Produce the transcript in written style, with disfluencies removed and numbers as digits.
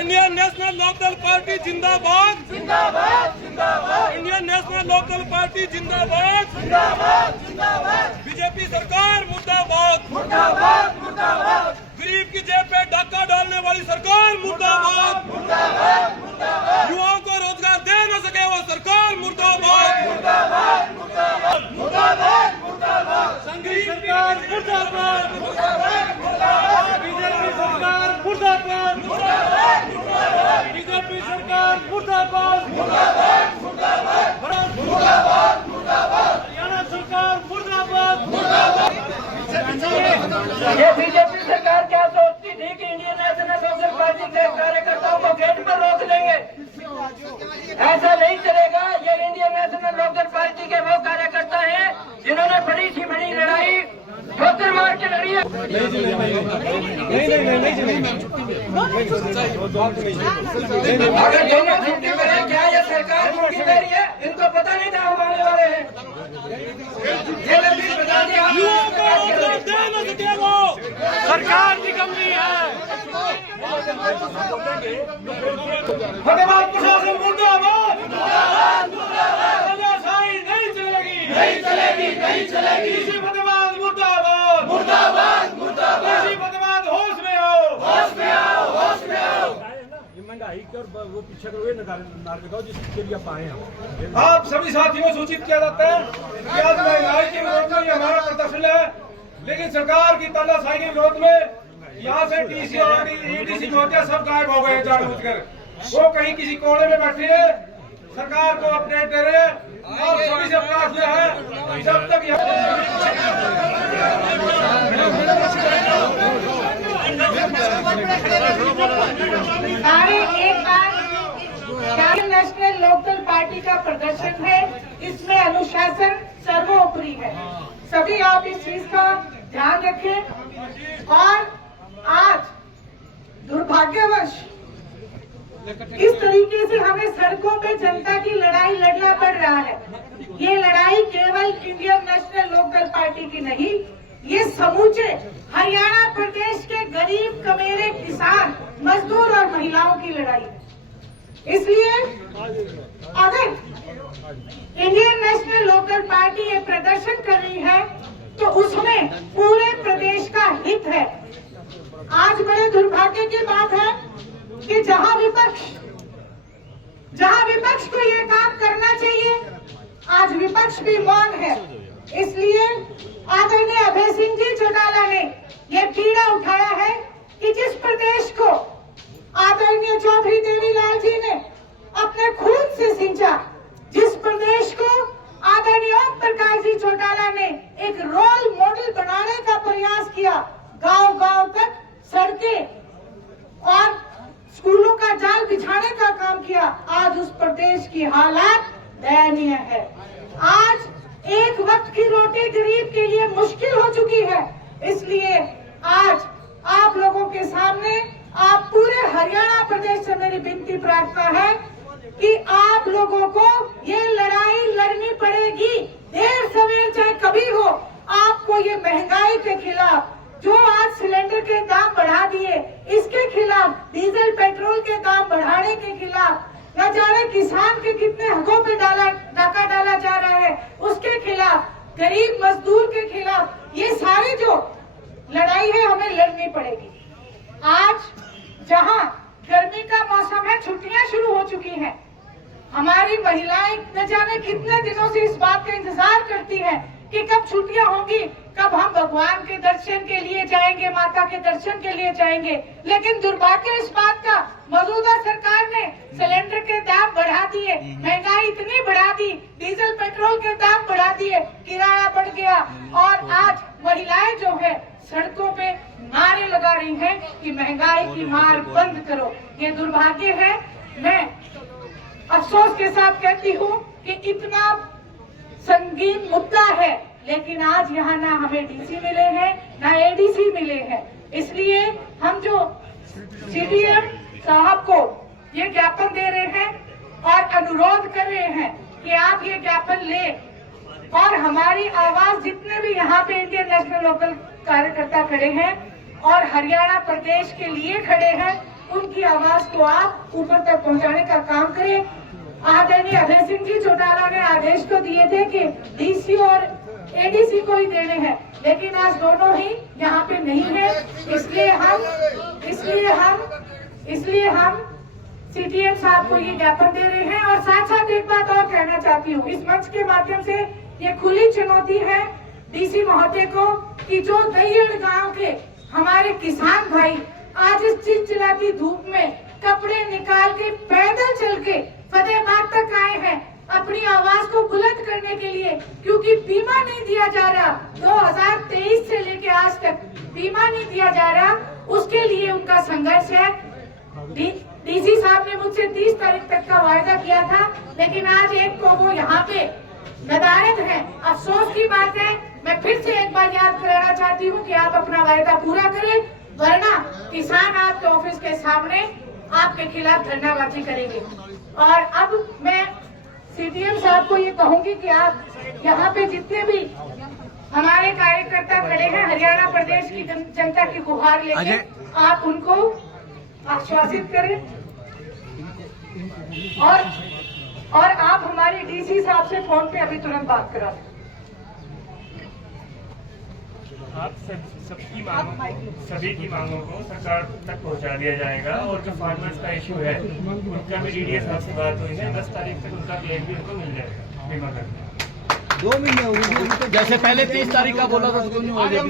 Indian national Lokdal party जिंदाबाद जिंदाबाद जिंदाबाद। इंडियन नेशनल लोकदल पार्टी जिंदाबाद जिंदाबाद जिंदाबाद। बीजेपी सरकार मुर्दाबाद मुर्दाबाद मुर्दाबाद। गरीब की जेब पे डाका डालने वाली सरकार मुर्दाबाद मुर्दाबाद मुर्दाबाद। युवाओं को रोजगार दे न सके वो सरकार मुर्दाबाद मुर्दाबाद मुर्दाबाद मुर्दाबाद मुर्दाबाद। संघी सरकार मुर्दाबाद मुर्दाबाद मुर्दाबाद। बीजेपी सरकार मुर्दाबाद मुर्दाबाद मुर्दाबाद। बीजेपी सरकार मुर्दाबाद मुर्दाबाद मुर्दाबाद मुर्दाबाद मुर्दाबाद। हरियाणा सरकार मुर्दाबाद मुर्दाबाद। ये बीजेपी सरकार क्या सोचती थी कि इंडियन नेशनल लोकदल पार्टी के कार्यकर्ताओं को गेट पर रोक लेंगे? ऐसा नहीं चलेगा। ये इंडियन नेशनल लोकदल पार्टी के वो कार्यकर्ता हैं जिन्होंने बड़ी सी बड़ी लड़ाई ठोकर मार के लड़ी है। अगर दोनों छुट्टी करें क्या ये सरकार छुट्टी दे रही है? इनको पता नहीं था हम आने वाले हैं। सरकार की कमी है। फतेहाबाद प्रशासन मुर्दाबाद तानाशाही नहीं चलेगी नहीं चलेगी नहीं चलेगी। फतेहाबाद मुर्दाबाद मुर्दाबाद मुर्दाबाद। फतेहाबाद होश में आओ होश में आओ होश में आओ। ये महंगाई के और वो पीछे करो नागरिकों जिसके लिए आप आए हैं। आप सभी साथियों को सूचित किया जाता है कि आज महंगाई के विरोध में ये हमारा प्रदर्शन है, लेकिन सरकार की तानाशाही के विरोध में यहाँ से टीसी और ईडीसी जो होते हैं सब गायब हो गए जानबूझकर। वो कहीं किसी कोने में बैठे हैं, सरकार को अपडेट दे रहे हैं। और सभी से प्रार्थना है जब तक एक बार नेशनल लोकदल पार्टी का प्रदर्शन है, इसमें अनुशासन सर्वोपरि है। सभी आप इस चीज का ध्यान रखें। और आज दुर्भाग्यवश इस तरीके से हमें सड़कों पे जनता की लड़ाई लड़ना पड़ रहा है। ये लड़ाई केवल इंडियन नेशनल लोकदल पार्टी की नहीं, ये समूचे हरियाणा प्रदेश के गरीब कमेरे किसान मजदूर और महिलाओं की लड़ाई है। इसलिए अगर इंडियन नेशनल लोकदल पार्टी ये प्रदर्शन कर रही है तो उसमें पूरे प्रदेश का हित है। आज बड़े दुर्भाग्य की बात है कि जहां विपक्ष को ये काम करना चाहिए, आज विपक्ष भी मौन है। इसलिए आदरणीय अभय सिंह जी चौटाला ने यह पीड़ा उठाया है कि जिस प्रदेश को आदरणीय चौधरी देवीलाल जी ने अपने खून से सिंचा, जिस प्रदेश को आदरणीय ओम प्रकाश जी चौटाला ने एक रोल मॉडल बनाने का प्रयास किया, गांव-गांव तक सड़कें और स्कूलों का जाल बिछाने का काम किया, आज उस प्रदेश की हालात दयनीय है। आज एक वक्त की रोटी गरीब के लिए मुश्किल हो चुकी है। इसलिए आज आप लोगों के सामने, आप पूरे हरियाणा प्रदेश से मेरी विनती प्रार्थना है कि आप लोगों को ये लड़ाई लड़नी पड़ेगी, देर सवेर चाहे कभी हो। आपको ये महंगाई के खिलाफ, जो आज सिलेंडर के दाम बढ़ा दिए, इसके खिलाफ, डीजल पेट्रोल के दाम बढ़ाने के खिलाफ, न जाने किसान के कितने हकों पे डाका डाला जा रहा है, उसके खिलाफ, गरीब मजदूर के खिलाफ, ये सारी जो लड़ाई है हमें लड़नी पड़ेगी। आज जहां गर्मी का मौसम है, छुट्टियां शुरू हो चुकी हैं, हमारी महिलाएं न जाने कितने दिनों से इस बात का इंतजार करती हैं कि कब छुट्टियां होंगी, कब हम भगवान के दर्शन के लिए जाएंगे, माता के दर्शन के लिए जाएंगे। लेकिन दुर्भाग्य इस बात का, मौजूदा सरकार ने सिलेंडर के दाम बढ़ा दिए, महंगाई इतनी बढ़ा दी, डीजल पेट्रोल के दाम बढ़ा दिए, किराया बढ़ गया और आज महिलाएं जो है सड़कों पे नारे लगा रही हैं कि महंगाई की मार बंद करो। ये दुर्भाग्य है। मैं अफसोस के साथ कहती हूँ कि इतना संगीन मुद्दा है, लेकिन आज यहाँ ना हमें डीसी मिले हैं, ना एडीसी मिले हैं। इसलिए हम जो सीडीएम साहब को ये ज्ञापन दे रहे हैं और अनुरोध कर रहे हैं कि आप ये ज्ञापन लें और हमारी आवाज, जितने भी यहाँ पे इंडियन नेशनल लोकल कार्यकर्ता खड़े हैं और हरियाणा प्रदेश के लिए खड़े हैं, उनकी आवाज आवाज को आप ऊपर तक पहुंचाने का काम करें। आदरणीय अभय सिंह जी चौटाला ने आदेश तो दिए थे कि डीसी और एडीसी को ही देने हैं, लेकिन आज दोनों ही यहाँ पे नहीं है। इसलिए हम सीटीएम साहब को ये ज्ञापन दे रहे हैं। और साथ साथ एक बात और कहना चाहती हूँ, इस मंच के माध्यम से ये खुली चुनौती है डीसी महोदय को कि जो दहियड़ गांव के हमारे किसान भाई आज इस चिलचिलाती धूप में कपड़े निकाल के पैदल चल के फतेहाबाद तक आए हैं अपनी आवाज को बुलंद करने के लिए, क्योंकि बीमा नहीं दिया जा रहा। 2023 से लेके आज तक बीमा नहीं दिया जा रहा, उसके लिए उनका संघर्ष है। डीसी साहब ने मुझसे 30 तारीख तक का वायदा किया था, लेकिन आज एक को वो यहाँ पे नदारद है। अफसोस की बात है। मैं फिर से एक बार याद कराना चाहती हूँ कि आप अपना वायदा पूरा करें, वरना किसान आपके ऑफिस के सामने आपके खिलाफ धरनाबाजी करेंगे। और अब मैं सीटीएम साहब को ये कहूंगी कि आप यहाँ पे जितने भी हमारे कार्यकर्ता खड़े हैं, हरियाणा प्रदेश की जनता की गुहार लेके आप उनको आश्वासित करें और आप हमारे डीसी साहब से फोन पे अभी तुरंत बात करा दें। आप सबकी मांगों, सभी की मांगों को सरकार तक पहुंचा दिया जाएगा। और जो फार्मर्स का इशू है उनका भी डीडीए साहब से बात हुई है, 10 तारीख तक उनका क्लेम भी उनको मिल जाएगा बीमा करके। 2 महीने हो गए, जैसे पहले 30 तारीख का बोला था तो क्यों नहीं हो गया?